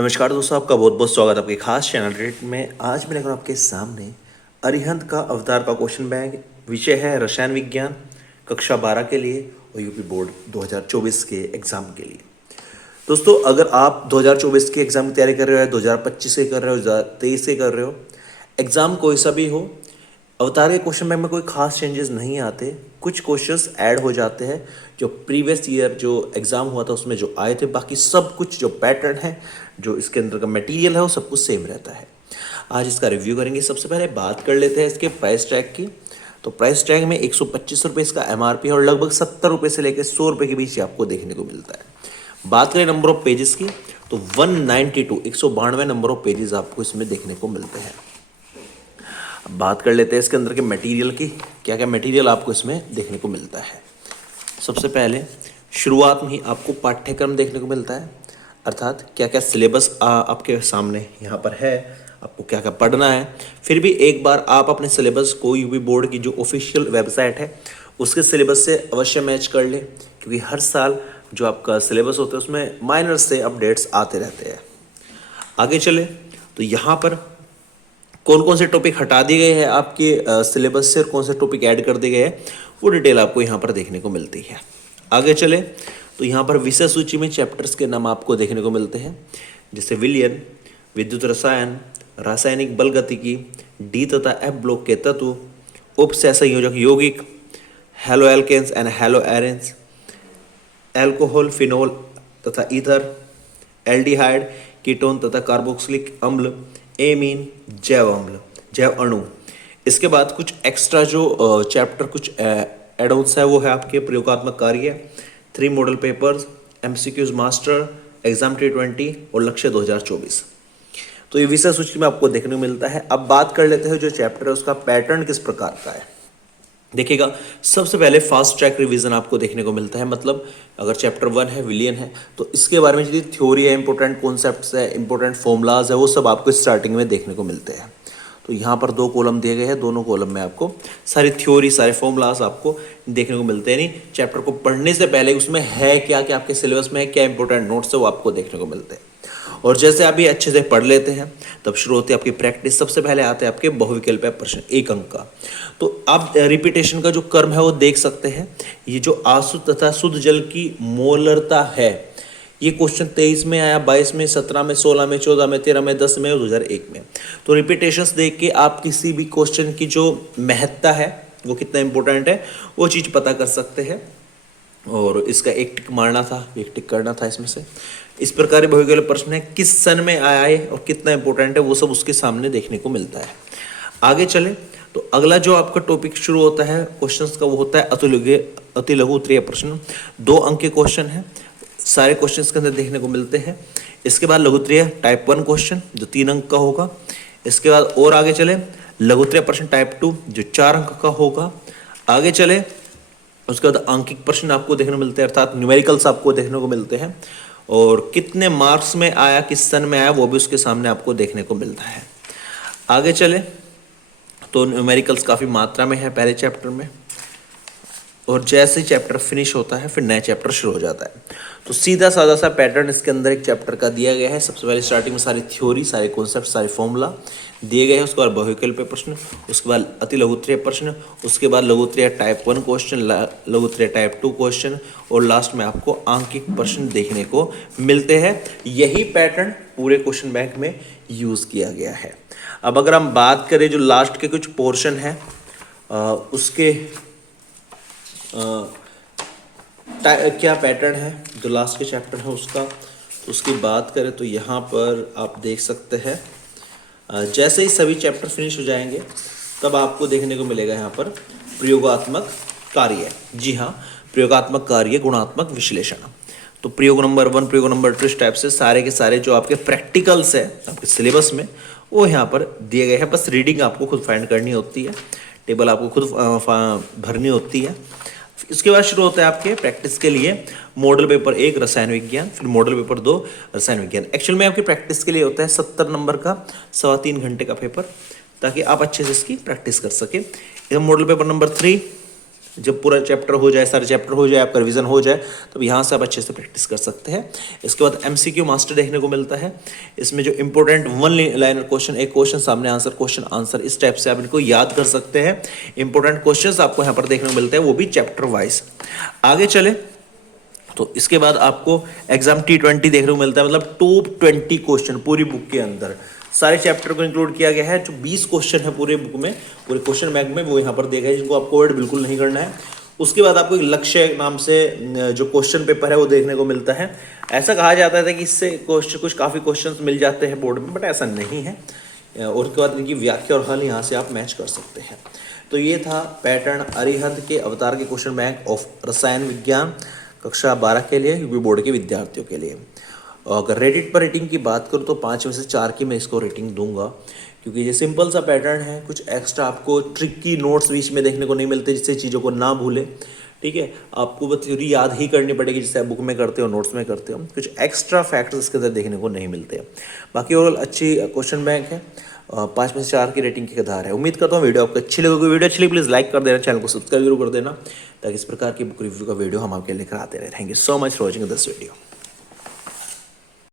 नमस्कार दोस्तों, आपका बहुत बहुत स्वागत है आपके खास चैनल रेट में। आज मैं लेकर आपके सामने अरिहंत का अवतार का क्वेश्चन बैंक। विषय है रसायन विज्ञान, कक्षा 12 के लिए और यूपी बोर्ड 2024 के एग्जाम के लिए। दोस्तों, अगर आप 2024 के एग्जाम की तैयारी कर रहे हो, 2025 से कर रहे हो, 2023 से कर रहे हो, एग्जाम कोई सा भी हो, अवतार के क्वेश्चन बैंक में कोई खास चेंजेस नहीं आते। कुछ क्वेश्चंस ऐड हो जाते हैं जो प्रीवियस ईयर जो एग्ज़ाम हुआ था उसमें जो आए थे। बाकी सब कुछ जो पैटर्न है, जो इसके अंदर का मटेरियल है, वो सब कुछ सेम रहता है। आज इसका रिव्यू करेंगे। सबसे पहले बात कर लेते हैं इसके प्राइस टैग की। तो प्राइस टैग में 125 रुपये इसका MRP है और लगभग 70 रुपये से लेकर 100 रुपये के बीच आपको देखने को मिलता है। बात करें नंबर ऑफ पेजेस की तो 192 नंबर ऑफ पेजेस आपको इसमें देखने को मिलते हैं। अब बात कर लेते हैं इसके अंदर के मटेरियल की, क्या क्या मटेरियल आपको इसमें देखने को मिलता है। सबसे पहले शुरुआत में ही आपको पाठ्यक्रम देखने को मिलता है, अर्थात क्या क्या सिलेबस आपके सामने यहाँ पर है, आपको क्या क्या पढ़ना है। फिर भी एक बार आप अपने सिलेबस को यूपी बोर्ड की जो ऑफिशियल वेबसाइट है उसके सिलेबस से अवश्य मैच कर लें, क्योंकि हर साल जो आपका सिलेबस होता है उसमें माइनर से अपडेट्स आते रहते हैं। आगे चले तो यहाँ पर कौन कौन से टॉपिक हटा दिए गए हैं आपके सिलेबस से और कौन से टॉपिक ऐड कर दिए गए हैं, वो डिटेल आपको यहाँ पर देखने को मिलती है। आगे चले तो यहाँ पर विषय सूची में चैप्टर्स के नाम आपको देखने को मिलते हैं, जैसे विलयन, विद्युत रसायन, रासायनिक बल गतिकी, डी तथा F ब्लॉक के तत्व, उप सहसंयोजक यौगिक, haloalkanes and haloarenes, alcohol, phenol तथा ईथर, एल्डिहाइड, कीटोन तथा कार्बोक्सिलिक अम्ल, एमीन, जैव अम्ल, जैव अणु। इसके बाद कुछ एक्स्ट्रा जो चैप्टर कुछ एडोन्स है वो है आपके प्रयोगात्मक कार्य, 3 model papers, MCQs master, exam T20 और लक्ष्य 2024। तो ये विषय सूची में आपको देखने को मिलता है। अब बात कर लेते हैं जो चैप्टर है उसका पैटर्न किस प्रकार का है। देखिएगा, सबसे पहले फास्ट ट्रैक रिवीजन आपको देखने को मिलता है। मतलब अगर चैप्टर 1 है, विलियन है, तो इसके बारे में जितनी थ्योरी है, इंपॉर्टेंट कॉन्सेप्ट्स है, इंपॉर्टेंट फॉर्मूलाज है, वो सब आपको स्टार्टिंग में देखने को मिलते हैं। तो यहाँ पर 2 कॉलम दिए गए हैं, दोनों कॉलम में आपको सारी थ्योरी, सारे फॉर्मूलाज आपको देखने को मिलते हैं। नहीं, चैप्टर को पढ़ने से पहले उसमें है क्या क्या आपके सिलेबस में है, क्या इंपॉर्टेंट नोट्स है, वो आपको देखने को मिलते हैं। और जैसे आप ये अच्छे से पढ़ लेते हैं तब शुरू होती है आपकी प्रैक्टिस। सबसे पहले आते हैं आपके बहुविकल्पीय प्रश्न 1 अंक का। तो आप रिपीटेशन का जो क्रम है वो देख सकते हैं। ये जो आशुद्ध तथा शुद्ध जल की मोलरता है, ये क्वेश्चन 23 में आया, 22 में, 17 में, 16 में, 14 में, 13 में, 10 में और 2001 में। तो रिपीटेशंस देख के आप किसी भी क्वेश्चन की जो महत्ता है, वो कितना इंपॉर्टेंट है, वो चीज़ पता कर सकते हैं। और इसका एक टिक मारना था, एक टिक करना था इसमें से। इस प्रकार बहुविकल्पीय प्रश्न है, किस सन में आया है और कितना इंपॉर्टेंट है, वो सब उसके सामने देखने को मिलता है। आगे चले तो अगला जो आपका टॉपिक शुरू होता है क्वेश्चंस का, वो होता है अति लघु उत्तरीय प्रश्न। 2 अंक के क्वेश्चन है, सारे क्वेश्चंस के अंदर देखने को मिलते हैं। इसके बाद लघु उत्तरीय टाइप 1 क्वेश्चन जो 3 अंक का होगा। इसके बाद और आगे चले लघु उत्तरीय प्रश्न टाइप 2 जो 4 अंक का होगा। आगे चले उसके बाद अंकिक प्रश्न आपको देखने को मिलते हैं, अर्थात न्यूमेरिकल्स आपको देखने को मिलते हैं। और कितने मार्क्स में आया, किस सन में आया, वो भी उसके सामने आपको देखने को मिलता है। आगे चले तो न्यूमेरिकल्स काफ़ी मात्रा में है पहले चैप्टर में, और जैसे ही चैप्टर फिनिश होता है फिर नया चैप्टर शुरू हो जाता है। तो सीधा साधा सा पैटर्न इसके अंदर एक चैप्टर का दिया गया है। सबसे पहले स्टार्टिंग में सारी थ्योरी, सारे कॉन्सेप्ट, सारे फॉर्मूला दिए गए हैं। उसके बाद बहुविकल्पीय प्रश्न, उसके बाद अति लघु उत्तरीय प्रश्न, उसके बाद लघु उत्तरीय टाइप 1 क्वेश्चन, लघु उत्तरीय टाइप 2 क्वेश्चन, और लास्ट में आपको आंकिक प्रश्न देखने को मिलते हैं। यही पैटर्न पूरे क्वेश्चन बैंक में यूज़ किया गया है। अब अगर हम बात करें जो लास्ट के कुछ पोर्शन है उसके क्या पैटर्न है, जो लास्ट के चैप्टर है उसका, तो उसकी बात करें तो यहाँ पर आप देख सकते हैं जैसे ही सभी चैप्टर फिनिश हो जाएंगे तब आपको देखने को मिलेगा यहाँ पर प्रयोगात्मक कार्य। जी हाँ, प्रयोगात्मक कार्य, गुणात्मक विश्लेषण। तो प्रयोग नंबर 1, प्रयोग नंबर 2 इस टाइप से सारे के सारे जो आपके प्रैक्टिकल्स है आपके सिलेबस में वो यहाँ पर दिए गए हैं। बस रीडिंग आपको खुद फाइंड करनी होती है, टेबल आपको खुद भरनी होती है। इसके बाद शुरू होता है आपके प्रैक्टिस के लिए मॉडल पेपर 1 रसायन विज्ञान, फिर मॉडल पेपर 2 रसायन विज्ञान। एक्चुअल में आपकी प्रैक्टिस के लिए होता है 70 नंबर का 3.25 घंटे का पेपर, ताकि आप अच्छे से इसकी प्रैक्टिस कर सकें। मॉडल पेपर नंबर 3 जब पूरा चैप्टर हो जाए, सारे चैप्टर हो जाए, आपका रिवीजन हो जाए, तब यहाँ से आप अच्छे से प्रैक्टिस कर सकते हैं। इसके बाद MCQ मास्टर देखने को मिलता है। इसमें जो इंपॉर्टेंट वन लाइनर क्वेश्चन, एक क्वेश्चन सामने आंसर, क्वेश्चन आंसर, इस टाइप से आप इनको याद कर सकते हैं। इंपॉर्टेंट क्वेश्चन आपको यहाँ पर देखने को मिलते हैं, वो भी चैप्टर वाइज। आगे चले तो इसके बाद आपको एग्जाम T20 देखने को मिलता है, मतलब टॉप 20 क्वेश्चन पूरी बुक के अंदर सारे चैप्टर को इंक्लूड किया गया है। जो 20 क्वेश्चन है पूरे बुक में, पूरे क्वेश्चन बैंक में, वो यहाँ पर दिया गया है, जिनको आपको अवॉइड बिल्कुल नहीं करना है। उसके बाद आपको एक लक्ष्य नाम से जो क्वेश्चन पेपर है वो देखने को मिलता है। ऐसा कहा जाता था कि इससे कुछ काफ़ी क्वेश्चन मिल जाते हैं बोर्ड में, बट ऐसा नहीं है। और उसके बाद इनकी व्याख्या और हल यहाँ से आप मैच कर सकते हैं। तो ये था पैटर्न अरिहंत के अवतार के क्वेश्चन बैंक ऑफ रसायन विज्ञान कक्षा 12 के लिए, यूपी बोर्ड के विद्यार्थियों के लिए। अगर रेडिट पर रेटिंग की बात करूँ तो 5 में से 4 की मैं इसको रेटिंग दूंगा, क्योंकि ये सिंपल सा पैटर्न है। कुछ एक्स्ट्रा आपको ट्रिकी नोट्स बीच में देखने को नहीं मिलते, जिससे चीज़ों को ना भूलें। ठीक है, आपको बस थ्योरी याद ही करनी पड़ेगी, जिससे आप बुक में करते हो, नोट्स में करते हो। कुछ एक्स्ट्रा फैक्ट्स इसके अंदर देखने को नहीं मिलते। बाकी ओवरऑल अच्छी क्वेश्चन बैंक है। 5 में से 4 की रेटिंग के आधार है। उम्मीद करता हूँ वीडियो आपको अच्छी लगेगी। वीडियो अच्छी लगी प्लीज़ लाइक कर देना, चैनल को सब्सक्राइब जरूर कर देना, ताकि इस प्रकार की बुक रिव्यू का वीडियो हम आपके लेकर आते रहे। Thank you so much for watching this video.